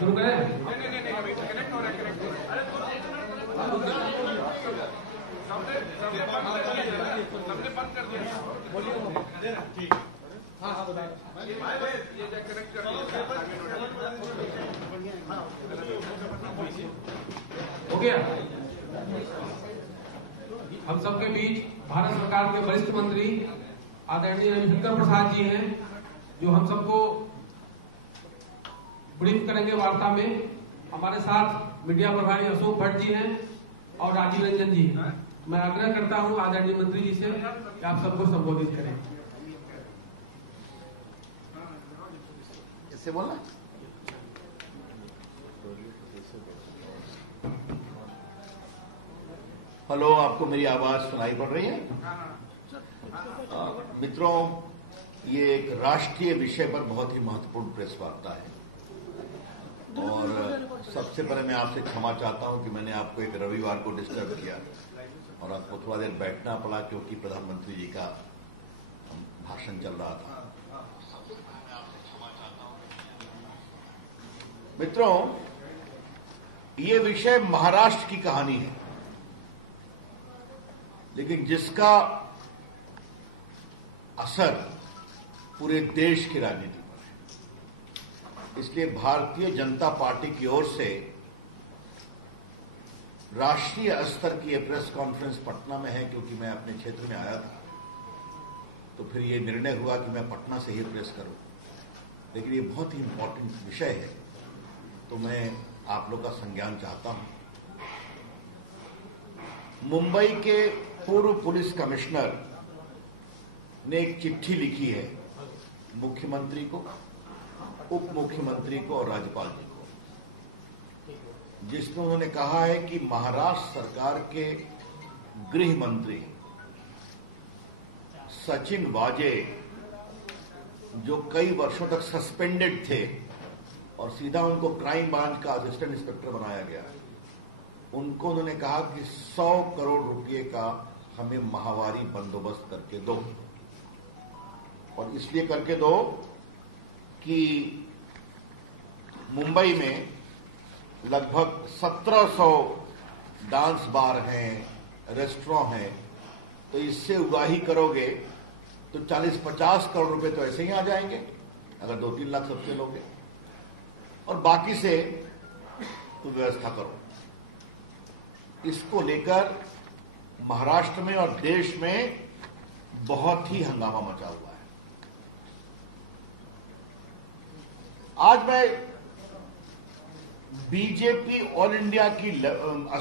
शुरू करें? सबने बंद कर दिया। हाँ हाँ बताए। हो गया। हम सबके बीच भारत सरकार के वरिष्ठ मंत्री आदरणीय रविशंकर प्रसाद जी हैं, जो हम सबको ब्रीफ करेंगे वार्ता में। हमारे साथ मीडिया प्रभारी अशोक भट्ट जी हैं और राजीव रंजन जी। मैं आग्रह करता हूं आदरणीय मंत्री जी से कि आप सबको संबोधित करें। इससे बोलना। हेलो, आपको मेरी आवाज सुनाई पड़ रही है? मित्रों, ये एक राष्ट्रीय विषय पर बहुत ही महत्वपूर्ण प्रेस वार्ता है और सबसे पहले मैं आपसे क्षमा चाहता हूं कि मैंने आपको एक रविवार को डिस्टर्ब किया और आपको थोड़ा देर बैठना पड़ा क्योंकि प्रधानमंत्री जी का भाषण चल रहा था। मित्रों, ये विषय महाराष्ट्र की कहानी है, लेकिन जिसका असर पूरे देश की राजनीति पर है। इसलिए भारतीय जनता पार्टी की ओर से राष्ट्रीय स्तर की यह प्रेस कॉन्फ्रेंस पटना में है, क्योंकि मैं अपने क्षेत्र में आया था तो फिर यह निर्णय हुआ कि मैं पटना से ही प्रेस करूं। लेकिन ये बहुत ही इंपॉर्टेंट विषय है, तो मैं आप लोग का संज्ञान चाहता हूं। मुंबई के पूर्व पुलिस कमिश्नर ने एक चिट्ठी लिखी है मुख्यमंत्री को, उप मुख्यमंत्री को और राज्यपाल जी को, जिसमें उन्होंने कहा है कि महाराष्ट्र सरकार के गृह मंत्री सचिन वाजे, जो कई वर्षों तक सस्पेंडेड थे और सीधा उनको क्राइम ब्रांच का असिस्टेंट इंस्पेक्टर बनाया गया, उनको उन्होंने कहा कि 100 करोड़ रुपए का हमें माहवारी बंदोबस्त करके दो, और इसलिए करके दो कि मुंबई में लगभग 1700 डांस बार हैं, रेस्टोरेंट हैं, तो इससे उगाही करोगे तो 40-50 करोड़ रुपए तो ऐसे ही आ जाएंगे अगर 2-3 लाख सबसे लोगे, और बाकी से तो व्यवस्था करो। इसको लेकर महाराष्ट्र में और देश में बहुत ही हंगामा मचा हुआ है। आज मैं बीजेपी ऑल इंडिया की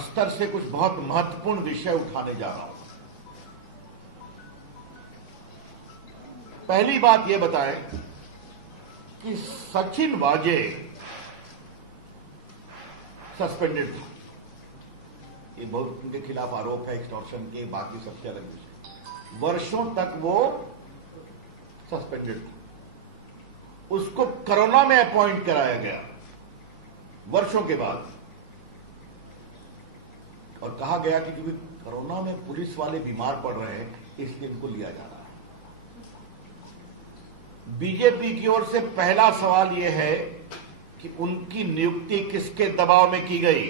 स्तर से कुछ बहुत महत्वपूर्ण विषय उठाने जा रहा हूं। पहली बात यह बताएं कि सचिन वाजे सस्पेंडेड था। ये बहुत उनके खिलाफ आरोप है एक्सटॉर्शन के, बाकी सबसे अलग विषय। वर्षों तक वो सस्पेंडेड था। उसको कोरोना में अपॉइंट कराया गया वर्षों के बाद, और कहा गया कि क्योंकि कोरोना में पुलिस वाले बीमार पड़ रहे हैं इसलिए इनको लिया जा रहा है। बीजेपी की ओर से पहला सवाल यह है कि उनकी नियुक्ति किसके दबाव में की गई?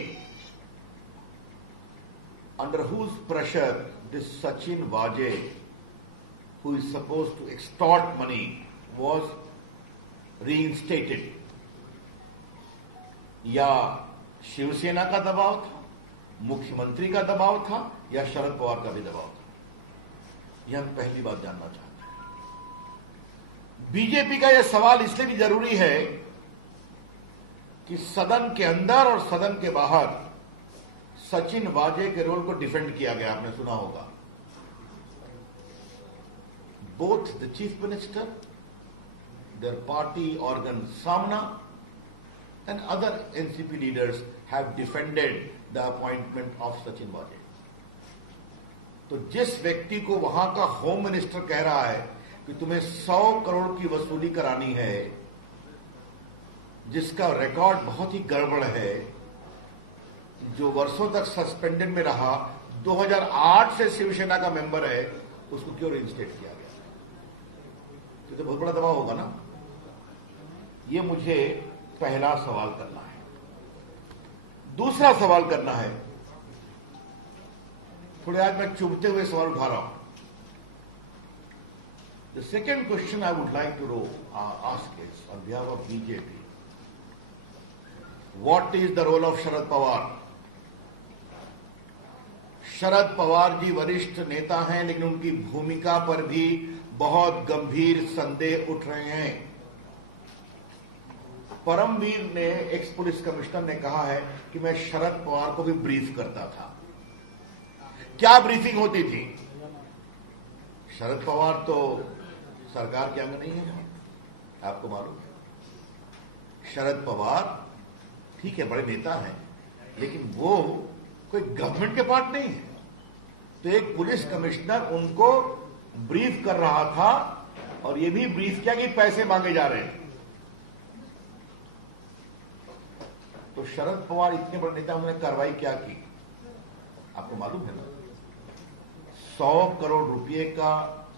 Under whose pressure this Sachin Vaje, who is supposed to extort money, was reinstated? या शिवसेना का दबाव था, मुख्यमंत्री का दबाव था, या शरद पवार का भी दबाव था? यह हम पहली बात जानना चाहते हैं। बीजेपी का यह सवाल इसलिए भी जरूरी है कि सदन के अंदर और सदन के बाहर सचिन वाजे के रोल को डिफेंड किया गया। आपने सुना होगा, both the chief minister, their party organ Saamana and other NCP leaders have defended the appointment of Sachin Vaze. तो जिस व्यक्ति को वहां का होम मिनिस्टर कह रहा है कि तुम्हें 100 करोड़ की वसूली करानी है, जिसका रिकॉर्ड बहुत ही गड़बड़ है, जो वर्षों तक सस्पेंडेड में रहा, 2008 से शिवसेना का मेंबर है, उसको क्यों रिइंस्टेट किया गया? तो बहुत बड़ा दबाव होगा ना। ये मुझे पहला सवाल करना है। दूसरा सवाल करना है, थोड़े आज मैं चुभते हुए सवाल उठा रहा हूं। The second question I would like to ask is on behalf of BJP, what is the role of Sharad Pawar? Sharad Pawar ji वरिष्ठ नेता हैं, लेकिन उनकी भूमिका पर भी बहुत गंभीर संदेह उठ रहे हैं। परमवीर ने, एक्स पुलिस कमिश्नर ने कहा है कि मैं शरद पवार को भी ब्रीफ करता था। क्या ब्रीफिंग होती थी? शरद पवार तो सरकार के अंग नहीं है, आपको मालूम है। शरद पवार ठीक है, बड़े नेता हैं, लेकिन वो कोई गवर्नमेंट के पार्ट नहीं है। तो एक पुलिस कमिश्नर उनको ब्रीफ कर रहा था, और ये भी ब्रीफ किया कि पैसे मांगे जा रहे हैं। तो शरद पवार इतने बड़े नेता, उन्होंने कार्रवाई क्या की आपको मालूम है ना? 100 करोड़ रुपए का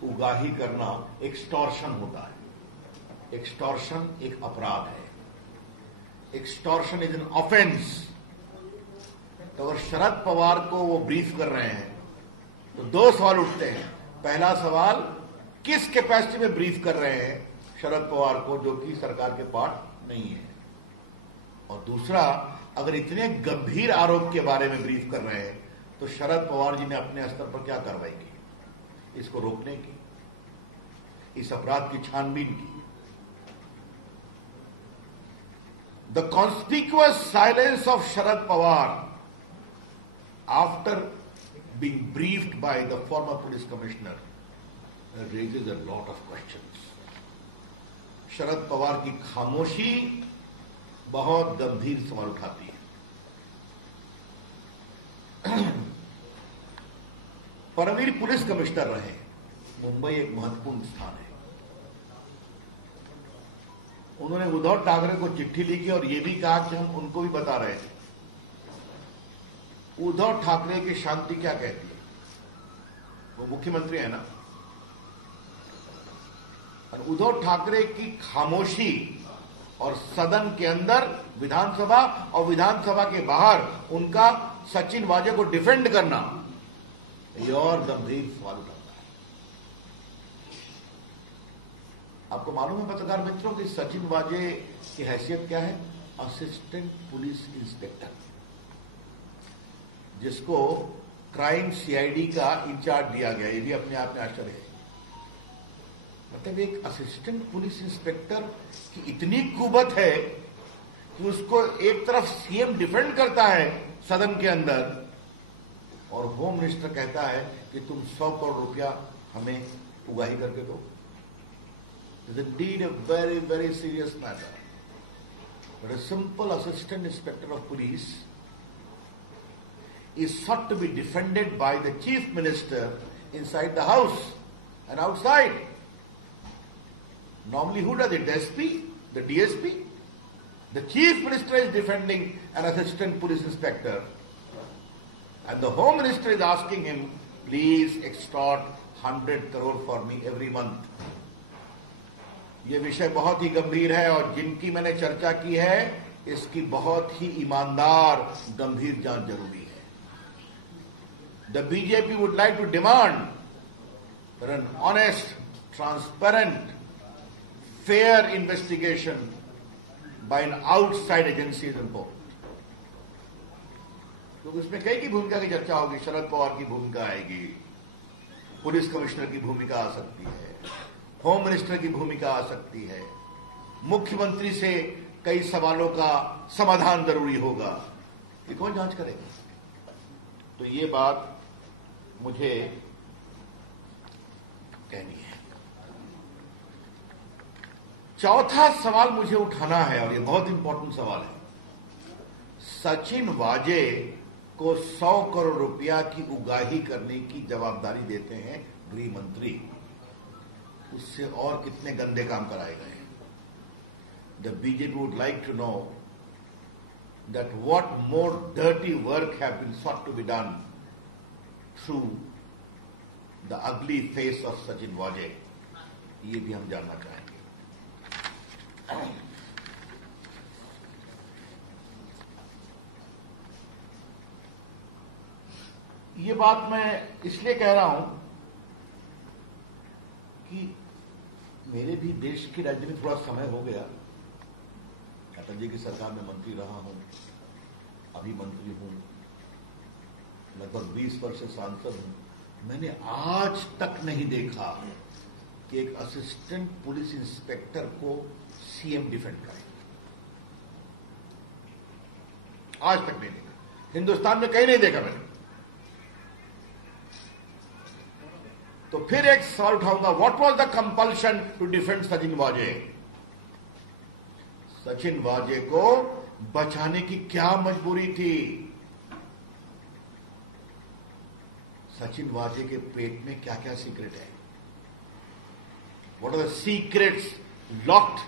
उगाही करना एक्सटॉर्शन होता है। एक्सटॉर्शन एक अपराध है। Extortion is an offence. तो अगर शरद पवार को वो ब्रीफ कर रहे हैं तो दो सवाल उठते हैं। पहला सवाल, किस कैपेसिटी में ब्रीफ कर रहे हैं शरद पवार को, जो कि सरकार के पार्ट नहीं है? और दूसरा, अगर इतने गंभीर आरोप के बारे में ब्रीफ कर रहे हैं तो शरद पवार जी ने अपने स्तर पर क्या कार्रवाई की इसको रोकने की, इस अपराध की छानबीन की? The conspicuous silence of Sharad Pawar after being briefed by the former police commissioner raises a lot of questions. Sharad Pawar की खामोशी बहुत गंभीर सवाल उठाती है। परमवीर पुलिस कमिश्नर रहे। मुंबई एक महत्वपूर्ण स्थान है। उन्होंने उद्धव ठाकरे को चिट्ठी लिखी और यह भी कहा कि हम उनको भी बता रहे थे। उद्धव ठाकरे की शांति क्या कहती है? वो मुख्यमंत्री है ना। और उद्धव ठाकरे की खामोशी और सदन के अंदर विधानसभा और विधानसभा के बाहर उनका सचिन वाजे को डिफेंड करना, ये और गंभीर सवाल उठाता है। आपको मालूम है पत्रकार मित्रों की सचिन वाजे की हैसियत क्या है? असिस्टेंट पुलिस इंस्पेक्टर, जिसको क्राइम सीआईडी का इंचार्ज दिया गया। ये भी अपने आप में आश्चर्य है। मतलब एक असिस्टेंट पुलिस इंस्पेक्टर की इतनी कुवत है कि उसको एक तरफ सीएम डिफेंड करता है सदन के अंदर, और होम मिनिस्टर कहता है कि तुम 100 करोड़ रुपया हमें उगाही करके दो। It is indeed a very very serious matter. But a simple assistant inspector of police is sought to be defended by the chief minister inside the house and outside. Normally who does it? The SP? The DSP? The chief minister is defending an assistant police inspector, and the home minister is asking him, please extort 100 crore for me every month. ये विषय बहुत ही गंभीर है, और जिनकी मैंने चर्चा की है इसकी बहुत ही ईमानदार गंभीर जांच जरूरी है। The BJP would like to demand for an honest, transparent, fair investigation by an outside agency is important. तो उसमें कई की भूमिका की चर्चा होगी। शरद पवार की भूमिका आएगी, पुलिस कमिश्नर की भूमिका आ सकती है, होम मिनिस्टर की भूमिका आ सकती है, मुख्यमंत्री से कई सवालों का समाधान जरूरी होगा। ये कौन जांच करेगा? तो ये बात मुझे कहनी है। चौथा सवाल मुझे उठाना है, और ये बहुत इंपॉर्टेंट सवाल है। सचिन वाजे को 100 करोड़ रुपया की उगाही करने की जवाबदारी देते हैं गृह मंत्री। उससे और कितने गंदे काम कराए गए हैं? The BJP would like to know that what more dirty work have been sought to be done through the ugly face of Sachin Waje, ये भी हम जानना चाहेंगे। ये बात मैं इसलिए कह रहा हूं कि मेरे भी देश की राजनीति में थोड़ा समय हो गया। अटल जी की सरकार में मंत्री रहा हूं, अभी मंत्री हूं, लगभग 20 वर्ष से सांसद हूं। मैंने आज तक नहीं देखा कि एक असिस्टेंट पुलिस इंस्पेक्टर को सीएम डिफेंड करे। आज तक नहीं देखा, हिंदुस्तान में कहीं नहीं देखा मैंने। तो फिर एक सवाल उठाऊंगा, what was the compulsion to defend Sachin Vaze? Sachin वाजे को बचाने की क्या मजबूरी थी? सचिन वाजे के पेट में क्या क्या सीक्रेट है? What are the secrets locked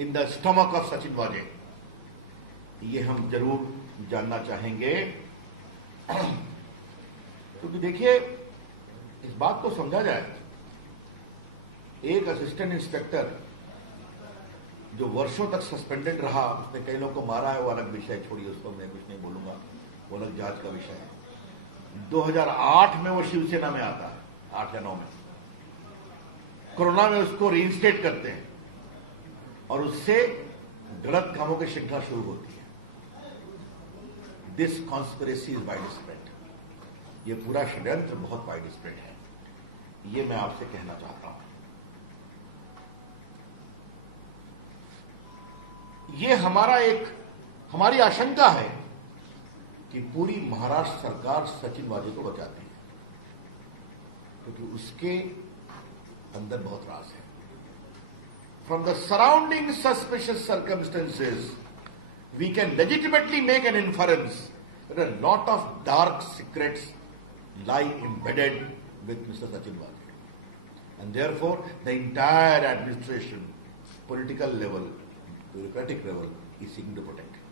in the stomach of Sachin Vaze? ये हम जरूर जानना चाहेंगे। क्योंकि देखिए, इस बात को समझा जाए, एक असिस्टेंट इंस्पेक्टर जो वर्षों तक सस्पेंडेड रहा, उसने कई लोगों को मारा है, वो अलग विषय, छोड़िए उसको, मैं कुछ नहीं बोलूंगा, वो अलग जांच का विषय है। 2008 में वो शिवसेना में आता है, 8 या 9 में। कोरोना में उसको रीइंस्टेट करते हैं और उससे गलत कामों की श्रृंखला शुरू होती है। This conspiracy is wide spread. ये पूरा षड्यंत्र बहुत वाइड स्प्रेड है, ये मैं आपसे कहना चाहता हूं। ये हमारी आशंका है कि पूरी महाराष्ट्र सरकार सचिन वाजे को बचाती है, क्योंकि उसके अंदर बहुत राज है। From the surrounding suspicious circumstances we can legitimately make an inference that a lot of dark secrets lie embedded with Mr. Sachin Waje. And therefore, the entire administration, political level, bureaucratic level, is seeking to protect him.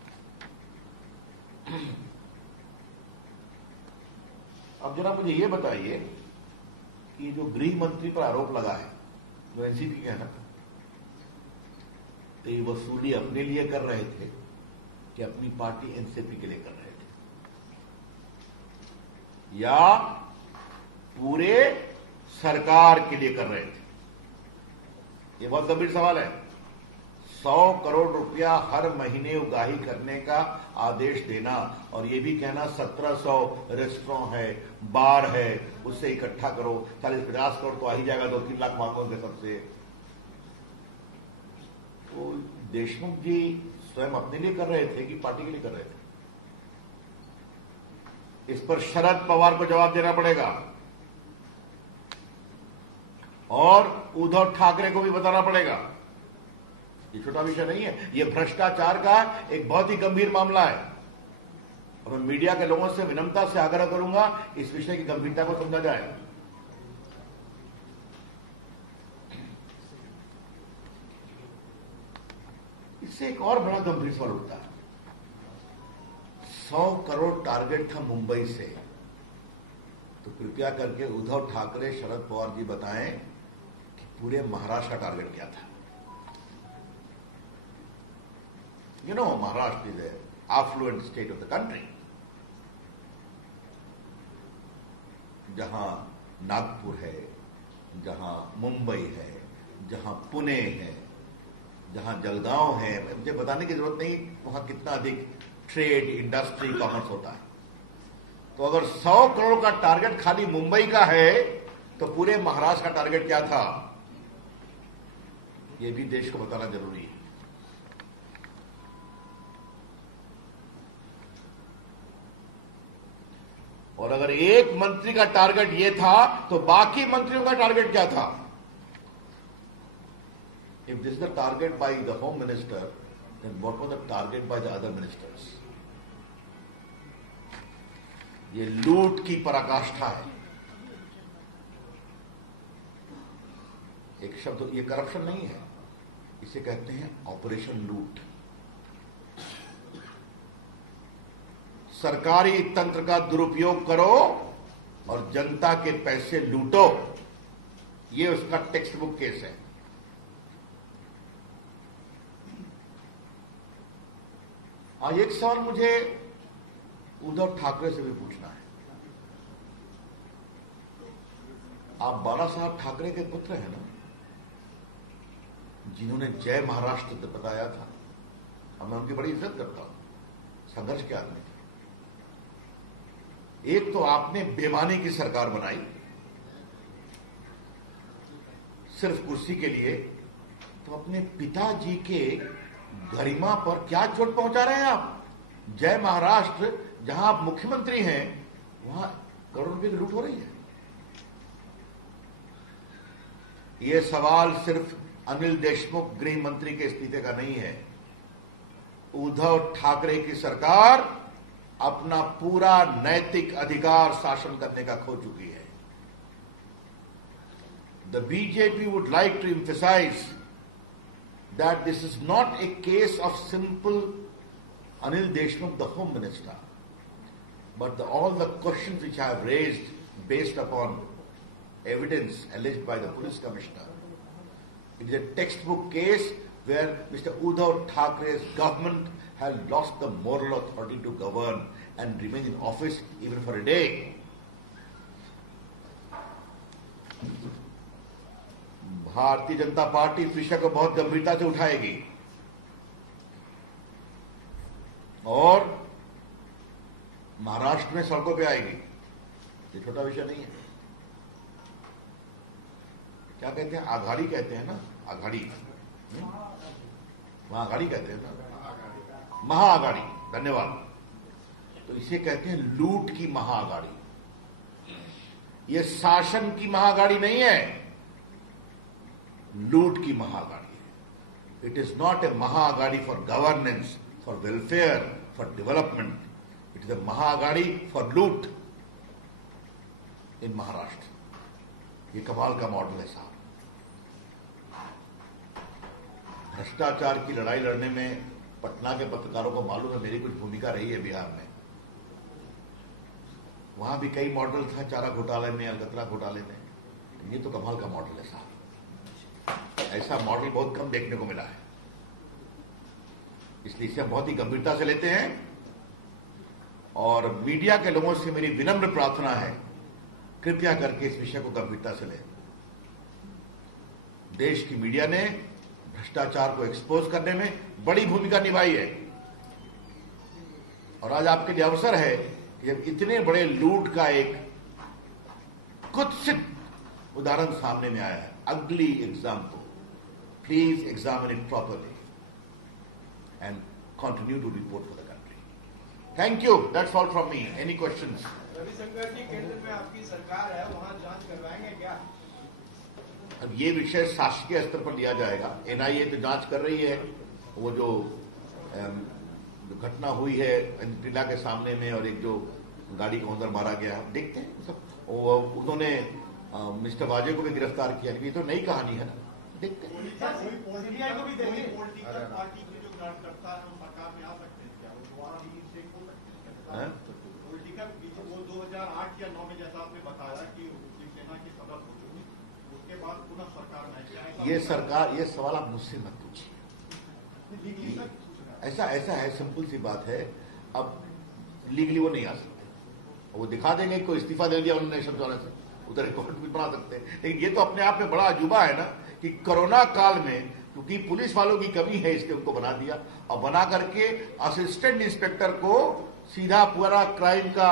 अब जरा मुझे ये बताइए कि जो गृह मंत्री पर आरोप लगा है, जो एनसीपी के है ना, तो ये वसूली अपने लिए कर रहे थे कि अपनी पार्टी एनसीपी के लिए कर रहे थे, या पूरे सरकार के लिए कर रहे थे? ये बहुत गंभीर सवाल है। 100 करोड़ रुपया हर महीने उगाही करने का आदेश देना और ये भी कहना 1700 रेस्टोरेंट है, बार है, उससे इकट्ठा करो, 40-50 करोड़ तो आ ही जाएगा, 2-3 लाख मांगोगे सबसे। तो देशमुख जी स्वयं अपने लिए कर रहे थे कि पार्टी के लिए कर रहे थे? इस पर शरद पवार को जवाब देना पड़ेगा और उद्धव ठाकरे को भी बताना पड़ेगा। ये छोटा विषय नहीं है, ये भ्रष्टाचार का एक बहुत ही गंभीर मामला है और मैं मीडिया के लोगों से विनम्रता से आग्रह करूंगा इस विषय की गंभीरता को समझा जाए। इससे एक और बड़ा गंभीर सवाल उठता है। 100 करोड़ टारगेट था मुंबई से, तो कृपया करके उद्धव ठाकरे, शरद पवार जी बताएं कि पूरे महाराष्ट्र का टारगेट क्या था? You know, Maharashtra is a affluent state of the country, जहां नागपुर है, जहां मुंबई है, जहां पुणे है, जहां जलगांव है। मुझे बताने की जरूरत नहीं वहां कितना अधिक ट्रेड, इंडस्ट्री, कॉमर्स होता है। तो अगर 100 करोड़ का टारगेट खाली मुंबई का है, तो पूरे महाराष्ट्र का टारगेट क्या था? यह भी देश को बताना जरूरी है। और अगर एक मंत्री का टारगेट यह था, तो बाकी मंत्रियों का टारगेट क्या था? If this is the target by the home minister, then what was the target by the other ministers? ये लूट की पराकाष्ठा है। एक शब्द, ये करप्शन नहीं है, इसे कहते हैं ऑपरेशन लूट। सरकारी तंत्र का दुरुपयोग करो और जनता के पैसे लूटो, ये उसका टेक्स्ट बुक केस है। आज एक सवाल मुझे उद्धव ठाकरे से भी पूछना है। आप बाला साहब ठाकरे के पुत्र हैं ना, जिन्होंने जय महाराष्ट्र बताया था, और मैं उनकी बड़ी इज्जत करता हूं, संघर्ष के आदमी थे। एक तो आपने बेईमानी की सरकार बनाई सिर्फ कुर्सी के लिए, तो अपने पिताजी के गरिमा पर क्या चोट पहुंचा रहे हैं आप? जय महाराष्ट्र, जहां आप मुख्यमंत्री हैं, वहां करोड़ रुपए की लूट हो रही है। यह सवाल सिर्फ अनिल देशमुख गृह मंत्री के इस्तीफे का नहीं है। उद्धव ठाकरे की सरकार अपना पूरा नैतिक अधिकार शासन करने का खो चुकी है। The BJP would like to emphasize that this is not a case of simple Anil Deshmukh, the Home Minister, but all the questions which I have raised based upon evidence alleged by the Police Commissioner. It is a textbook case where Mr. Uddhav Thackeray's government has lost the moral authority to govern and remain in office even for a day. Bharatiya Janata party इस विषय को बहुत गंभीरता से उठाएगी और महाराष्ट्र में सड़कों पे आएगी। ये छोटा विषय नहीं है। क्या कहते हैं? आघाड़ी कहते हैं ना, आघाड़ी, महाआघाड़ी कहते हैं ना, महाआघाड़ी, धन्यवाद। तो इसे कहते हैं लूट की महाआघाड़ी। ये शासन की महाआघाड़ी नहीं है, लूट की महाआघाड़ी है। It is not a Maha Aghadi for governance, for welfare, for development. It is a Maha Aghadi for लूट इन महाराष्ट्र। ये कमाल का मॉडल है साहब। भ्रष्टाचार की लड़ाई लड़ने में पटना के पत्रकारों को मालूम है मेरी कुछ भूमिका रही है बिहार में। वहां भी कई मॉडल था, चारा घोटाले में, अलकतरा घोटाले में। ये तो कमाल का मॉडल है साहब। ऐसा मॉडल बहुत कम देखने को मिला है, इसलिए इसे हम बहुत ही गंभीरता से लेते हैं। और मीडिया के लोगों से मेरी विनम्र प्रार्थना है, कृपया करके इस विषय को गंभीरता से लें। देश की मीडिया ने भ्रष्टाचार को एक्सपोज करने में बड़ी भूमिका निभाई है और आज आपके लिए अवसर है कि जब इतने बड़े लूट का एक कुत्सित उदाहरण सामने में आया है, अगली example, please examine it properly and continue to report for the country. Thank you. That's all from me. Any questions? Ravishankar ji, केंद्र में आपकी सरकार है, वहां जांच करवाएंगे क्या? अब ये विषय शासकीय स्तर पर लिया जाएगा। एनआईए तो जांच कर रही है। वो जो घटना हुई है टीला के सामने में और एक जो गाड़ी को अंदर मारा गया, देखते हैं सब। उन्होंने मिस्टर वाजे को भी गिरफ्तार किया। ये तो नई कहानी है ना, देखते हैं। सीबीआई को भी देखिए। पॉलिटिकल पार्टी के जो कार्यकर्ता है वो सरकार में आ सकते हैं क्या? वो दोबारा भी स्टेक हो सकते हैं? पॉलिटिकल वो 2008 या 9 में जैसा आपने बताया कि शिवसेना की सदस्य हो चुकी, उसके बाद पुनः सरकार में क्या? ये सरकार, ये सवाल आप मुझसे मत पूछिए। ऐसा है, सिंपल सी बात है। अब लीगली वो नहीं आ सकते। वो दिखा देंगे कोई इस्तीफा दे दिया उन्होंने नेशनल द्वारा से, उधर रिकॉर्ड भी बना सकते हैं। लेकिन ये तो अपने आप में बड़ा अजूबा है ना कि कोरोना काल में क्योंकि पुलिस वालों की कमी है, इसलिए उनको बना दिया और बना करके असिस्टेंट इंस्पेक्टर को सीधा पूरा क्राइम का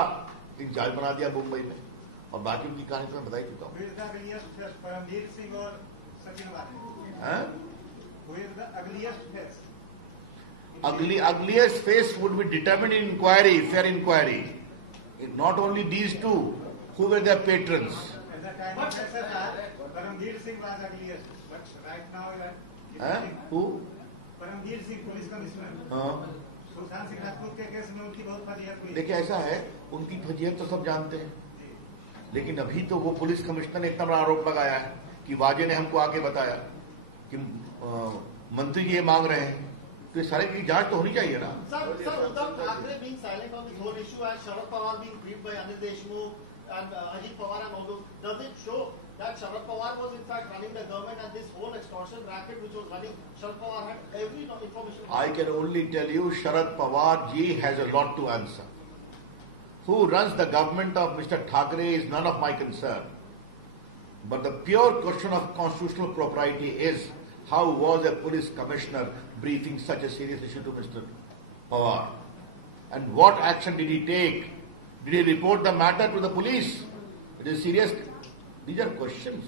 इंचार्ज बना दिया मुंबई में। और बाकी उनकी कहानी तो मैं बता ही चुका हूं। परमवीर सिंह और Sachin ugliest face would be determined in inquiry, fair inquiry. Not only these two, who were their patrons. Paramvir Singh was ugliest, but right now who? Paramvir Singh police commissioner. Sushant Singh Rajput के केस में उनकी बहुत फजीहत हुई। देखिए ऐसा है, उनकी फजीहत तो सब जानते हैं, लेकिन अभी तो वो पुलिस कमिश्नर ने इतना बड़ा आरोप लगाया है कि वाजे ने हमको आके बताया कि मंत्री जी ये मांग रहे हैं, तो ये सारे की जांच तो होनी चाहिए ना। Sir, Uddhav Thackeray being silent on this whole issue and Sharad Pawar being briefed by Anil Deshmukh and Ajit Pawar and all those, does it show that Sharad Pawar was in fact running the government and this whole extortion racket which was running, Sharad Pawar had every information? I can only tell you Sharad Pawar ji has a lot to answer. Who runs the government of Mr. Thackeray is none of my concern. But the pure question of constitutional propriety is, how was a police commissioner briefing such a serious issue to Mr. Pawar? And what action did he take? Did he report the matter to the police? It is serious. These are questions.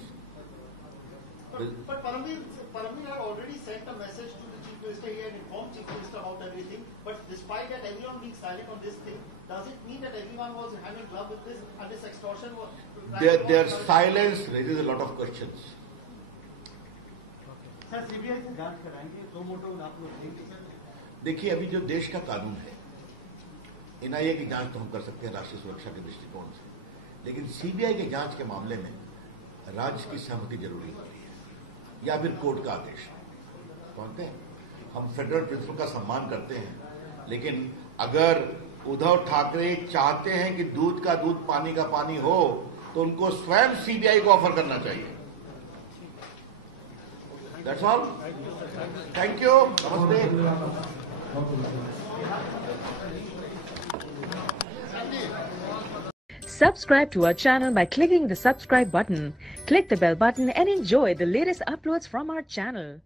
But Paramveer had already sent a message to the Chief Minister. He had informed Chief Minister about everything. But despite that, everyone being silent on this thing, does it mean that everyone was hand in glove with this and this extortion was... Their silence raises a lot of questions. Sir CBI से जांच कराएंगे, दो मोटो आप लोग देंगे sir? देखिए, अभी जो देश का कानून है, एनआईए की जांच तो हम कर सकते हैं राष्ट्रीय सुरक्षा के दृष्टिकोण से, लेकिन सीबीआई की जांच के मामले में राज्य की सहमति जरूरी होती है या फिर कोर्ट का आदेश। मानते हैं, हम फेडरल प्रिंसिपल का सम्मान करते हैं, लेकिन अगर उद्धव ठाकरे चाहते हैं कि दूध का दूध पानी का पानी हो, तो उनको स्वयं सीबीआई को ऑफर करना चाहिए। That's all. Thank you. Namaste. Subscribe to our channel by clicking the subscribe button. Click the bell button and enjoy the latest uploads from our channel.